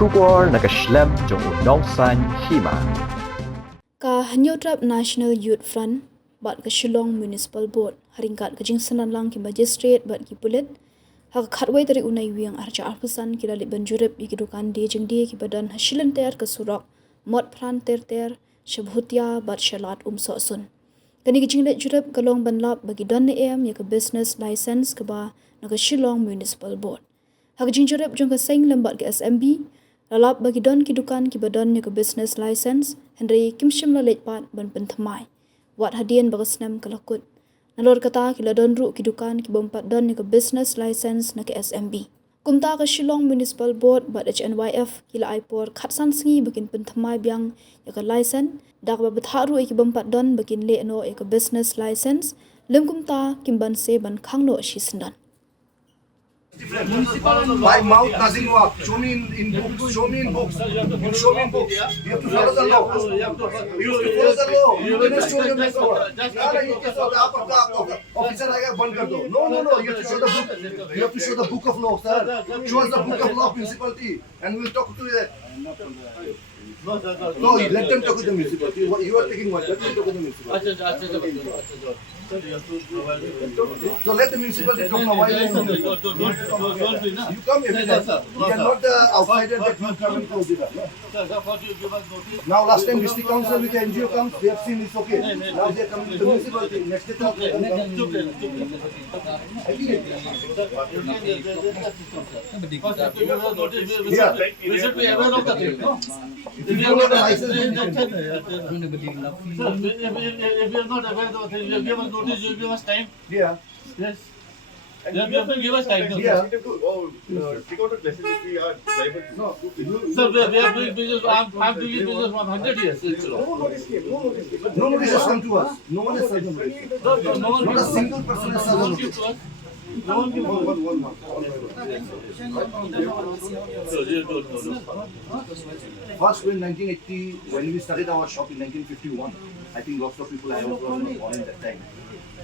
Shubor nakaslem jong unongsan Hima. Ka Hnyf National Youth Front bat ka Shillong Municipal Board haringkat ka jingsanan lang ki magistrate bat ki pulit ha khatwai dari unai wiang arja arpusan ki lalit ban Jurip ki Dukan de jeng de ki badan hasilan ter ka surak Motphran Ter-Ter shabhutia bat shalat sosun kani ki jinglet Jurip kalong ban lap bagi don ne em ya ka business license ka ba na ka Shillong Municipal Board ha ka jing Jurip jong ka seng lambat ka SMB lalap bagi don ki Dukan ki badan ya ka business license Henry kimshim la letpat ban penthamai wat hadian bagasnam kalakut nalor kata ki ladon ru ki Dukan ki bompat don ni ka business license na ka SMB kumta ka Shillong Municipal Board bat Hnyf ki la aipor khatsan singi bakin penthamai biang ya ka license dak ba batharu ki bompat don bakin le no ya ka business license lem kumta kimban se ban khangno shi sindan My mouth doesn't work. Show me in books. Show me in books. You show me in books. You have to follow the law. You have to follow the law. You cannot show your paper. You can show the officer आएगा बंद कर दो. No. You have to show the book. You have to show the book of law, sir. Show us the book of law, principality, and we'll talk to that. No, let them talk to the municipality. You are taking what? Let them talk to the municipality. So let the municipality talk now. Why you come every day? You are not the outsider that you come and close it up. Now last time district council with the NGO comes, they have seen it's okay. Now they are coming to the municipality. Next day talk. We should be aware of the thing, no? If you don't have a license, Sir, if you are not aware of the thing, you give us notice, you give us time. yeah. Yes. You have to give us time. Yeah. Take out a lesson if we are liable. No. Sir, we are doing business. I'm doing business for 100 years. No notice has come to us. No one has said no notice. Not a single person has said no notice. First, in 1980, when we started our shop in 1951, I think lots of people I was born in that time.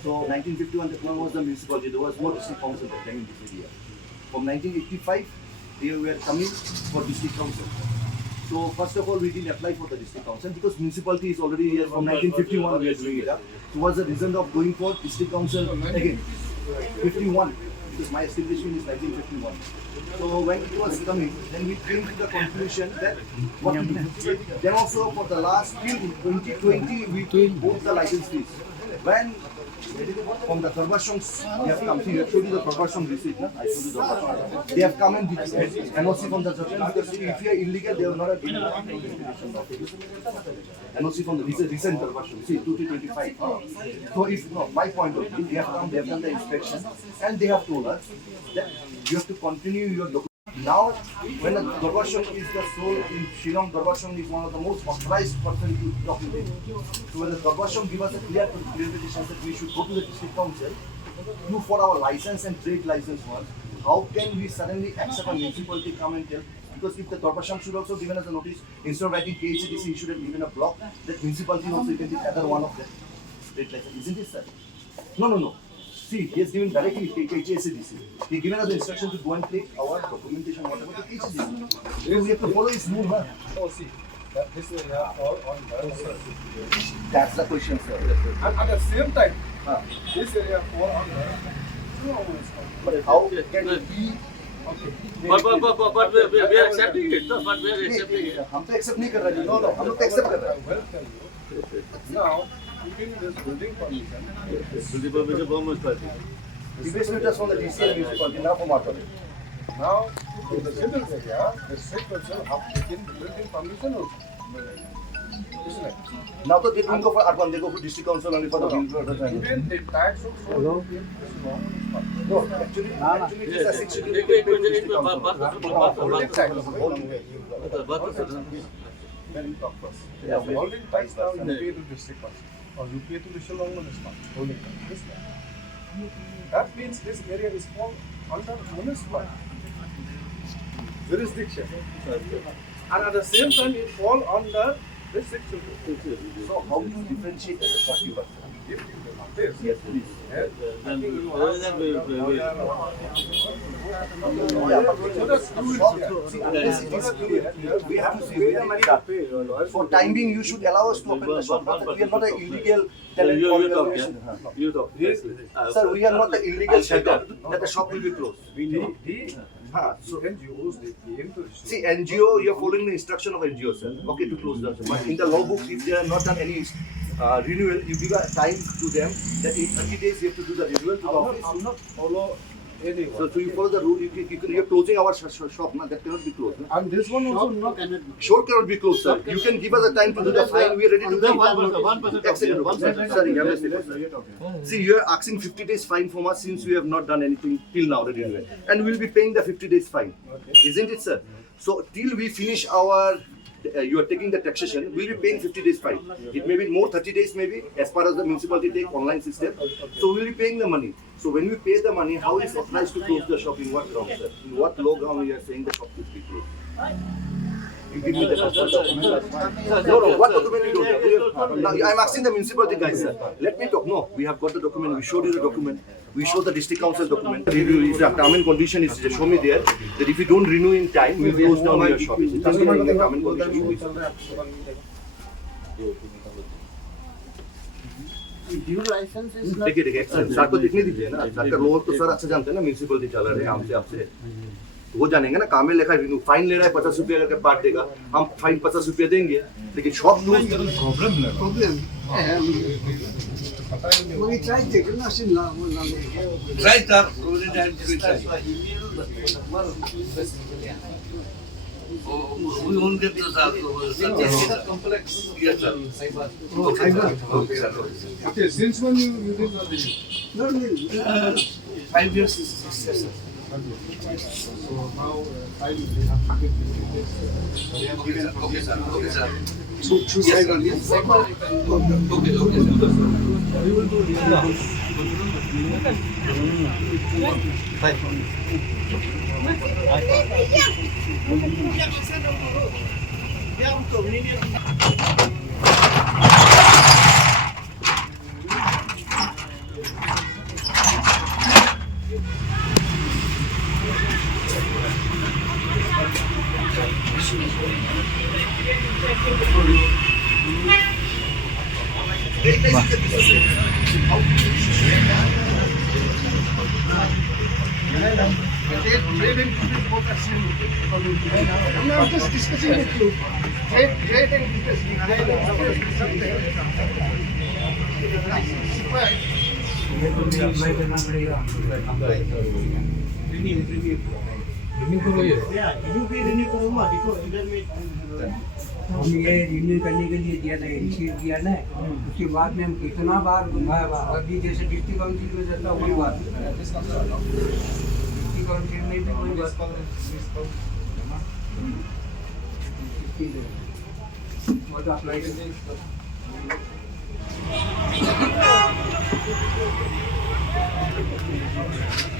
So 1951, that one was the municipality. There was no district council that time in this area. From 1985, they were coming for district council. So first of all, we didn't apply for the district council because municipality is already here from 1951. We are doing it up. So what's the reason of going for district council again? 51, because my establishment is 1951. So when it was coming, then we came to the conclusion that what to do. Then also for the last till 2020, we paid both the license fees. When from the Garbashons, they have come. See, I showed you the Garbashon receipt. No? I showed you the Garbashon. They have come and NOC from the Garbashon because if you are illegal, they will not have been NOC from the recent Garbashon. See, 2025. So if no, my point of view, they have come, they have done the inspection, and they have told us that you have to continue your document. Now, when the Garbashon is the sole in Shillong, Garbashon is one of the most authorized person to document. So when the Garbashon give us a clear clarification that we should go to the district council, you for our license and trade license one, how can we suddenly accept a municipality come and tell? Because if the Garbashon should also given us a notice, instead of writing KHDC, he should have given a block, that municipality also you can take other one of them. Trade license, isn't it, sir? No. See, he has given directly KHDC. He given us the instruction to go and take our documentation, whatever, to KHDC. We have to follow his rule, huh? Oh, see, that this area all on the That's the question, sir. and at the same time, this area all on the But how can it be? But we are accepting it. No, but we are accepting it. हम तो accept नहीं कर रहे हैं. No, हम लोग तो accept कर रहे हैं. well tell you. Now, giving this building permission, Previously it was from the DCL municipality, now from our now in the civil area, the state council have taken the building permission also. Isn't it? Now they don't go for urban, they go for district council only for the building. Even the tax also in this law. No, actually it is a 6 holding tax. Then you talk first. Yeah, holding tax now you pay to district council or you pay to the Shillong municipal holding tax. This way. That means this area is all under municipal jurisdiction. And at the same time it fall under district. So how do you differentiate as a 40%? If you cannot this, Yes, please. then you then have we- some we- lawyer or Yeah, but so that's shop, see, clear. unless it is clear, we have to see where the money are paid. For time being, you should allow us to open the shop. Not that we are not an illegal tenant You talk, organization. yeah. You talk. Sir, we are not an illegal shelter that the shop will be closed. So NGOs, they came to See, NGO, you are following the instruction of NGO, sir. Okay, to close the shop. But in the law books, if they have not done any renewal, you give a time to them that in 30 days you have to do the renewal to the office. I'm not follow anyone. So you follow the rule, you are closing our shop, na, that cannot be closed. Na? And this one also not. Sure cannot be closed, sir. You can give us a time to do the fine, we are ready to do One person talk here, one person. Sorry, I'm mistaken, sir. See, you are asking 50 days fine from us since we have not done anything till now, the renewal. And we will be paying the 50 days fine. Isn't it, sir? So till we finish our, you are taking the taxation, we will be paying 50 days fine. It may be more 30 days maybe, as far as the municipality take online system. So we will be paying the money. So when we pay the money, how is authorized to close the shop? In what ground, sir? In what law ground we are saying the shop should be closed? You give me the document. No, what document we don't have? Now, I'm asking the municipality guys, sir. Let me talk. No, we have got the document. We showed you the document. We showed the district council document. The term and condition is just show me there that if you don't renew in time, we will close down your shop. It's just in the term and condition. देखिए देखिए sir को देखने दीजिए ना sir का लोग तो sir अच्छा जानते हैं ना म्यूनसिपलिटी चला रहे हैं हमसे आपसे तो वो जानेंगे ना काम में लिखा है फाइन ले रहा है 50 रुपये अगर काट देगा हम फाइन 50 रुपये देंगे लेकिन shop close Problem. We try to get nothing now. Try that. We won't get to that. Yes, sir. Okay, sir. Okay, since when you did not do it? No, 5 years is success. So now I will have to get this. Okay, sir. Okay, sir. two cycle, yes? Okay, sir. We will do it. I'm just discussing with you. Trade and business. हम ये renew करने के लिए दिया था receive किया ना उसके बाद में हम कितना बार घुमाया अभी जैसे डिस्ट्रिक्ट काउंसिल में जाता वही बात डिस्ट्रिक्ट काउंसिल में भी वही बात वो तो apply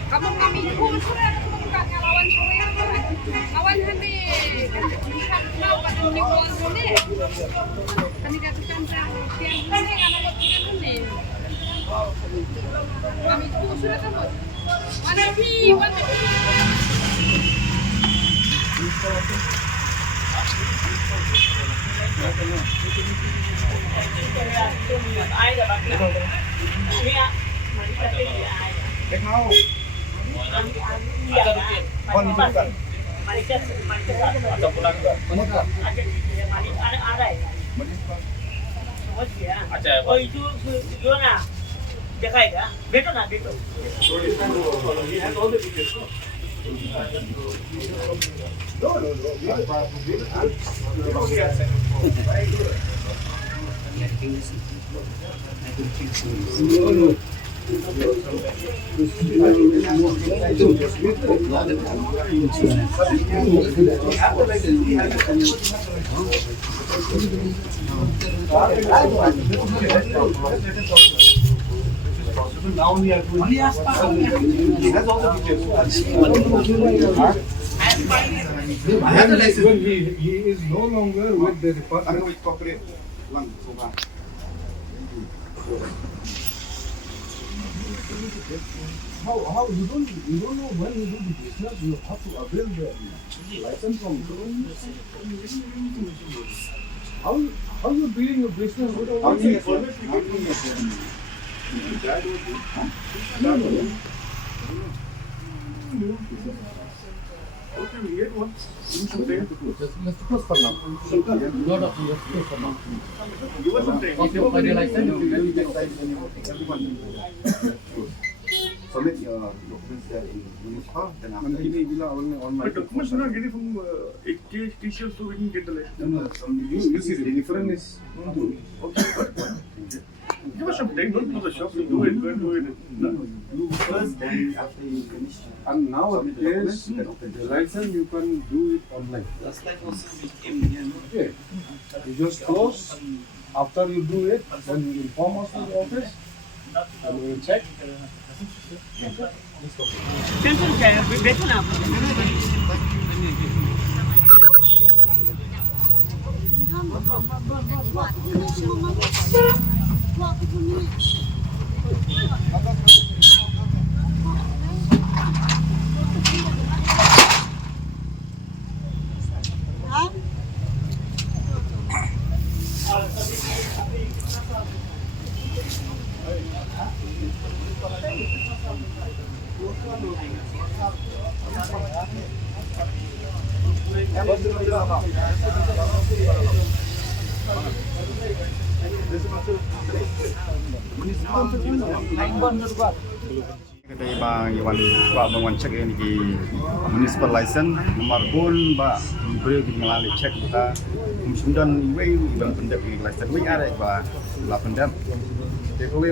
Abang kami pun sudah buka lawan cowok kawan kami bisa mau pada nikol ni kami katakan tiang ni kalau buat tiang ni kami pun sudah tahu mana Oh itu gimana? Dekai dah? Betul nak betul. Now we are doing. He has all the details. He is no longer with the department. How you don't know when you do the business, you have to avail the license from government. How you doing your business without Okay, we get one. You should take. Let's close for now. No, let's close for now. Give us some time. If you have a license, you get license. Submit your documents there in municipal, then after But documents are not getting from TCL, so we can get the license. No, You see, the difference is. Okay. Give us some time. Don't do the shop. Do it. you first, then after you finish. And nowadays, the license you can do it online. Last time also we came here. Okay. You just close. After you do it, then you inform us to the office. And we will check. Cancel क्या है बेचो ना आप Kedai bang Iwan buat bangun cek ini di municipal license nomor pun ba beri ngalali cek kita kemudian iwe ibang pendek ini license we ada ba la pendek deko we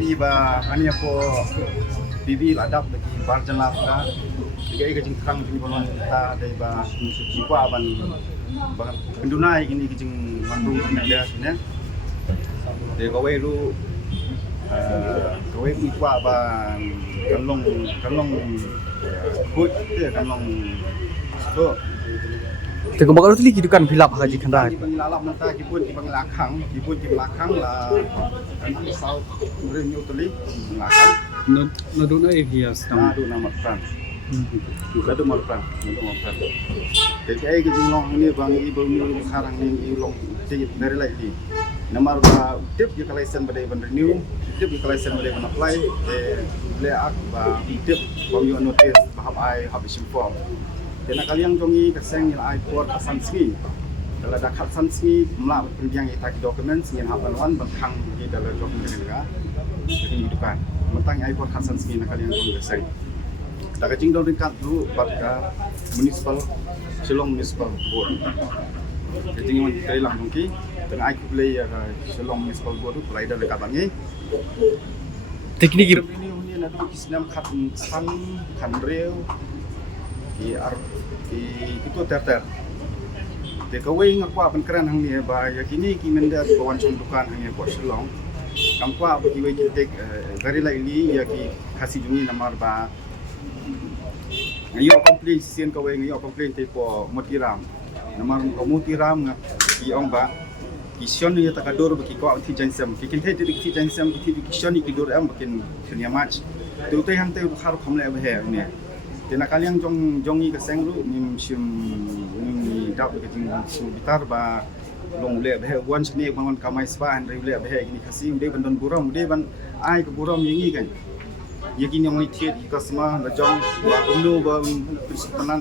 iba hani apa bibi adap lagi barjan la ka digai kejing terang di balon kita ada ba jiwa ban bang pendunai ini kejing mandung dia sebenarnya deko we lu kowe ikwa ba kalong kut dia kalong tu Tengok bakal tu lagi dukan filap haji kandai. di pangilalap mata kipun di belakang lah nanti sau renew tuli belakang No, don't know if he has nadu nama Motphran nadu Motphran jadi ai ke jinglong ni bang ibu ni sekarang ni ilong dari lagi nomor ba tip je license badai ban renew tip je license badai ban apply boleh ak ba tip from your notice bahap ai hab isim form dan kalian jongi keseng yang ai port sanski kalau dah kat sanski melak pendiang ita ki dokumen singin hab wan bangkang di dalam dokumen negara ini Dukan mentang ai port sanski nak kalian jongi keseng dah kecing dong dekat dulu pada municipal Shillong municipal board jadi yang dari lang dongki tengah aku play Shillong municipal board tu play dah dekat bangi Teknik ini ada kisnam kan rel di itu Ter-Ter de kawai ngakwa ban kran hang ni ba ya kini ki menda bawan chung Dukan hang ya ko Shillong kamkwa ba ki wai ki tek gari la ili ya ki khasi juni namar ba ngayo komplain sien kawai ngayo komplain te po motiram namar ko motiram ki ong ba ki sion ni ta kador ba ki ko ti jansam ki kin te ti jansam ki sion ni ki dor am bakin dunia match tu te hang te khar khom le ba he ni Tena kalian jongi ke sengru nim sim ni dap ke jing bitar ba long le be wan sini ban kamai spa an le be ini kasi de ban don buram de ban ai ke buram yingi kan yakin yang ni tiet ka sama la jong ba umno ba penan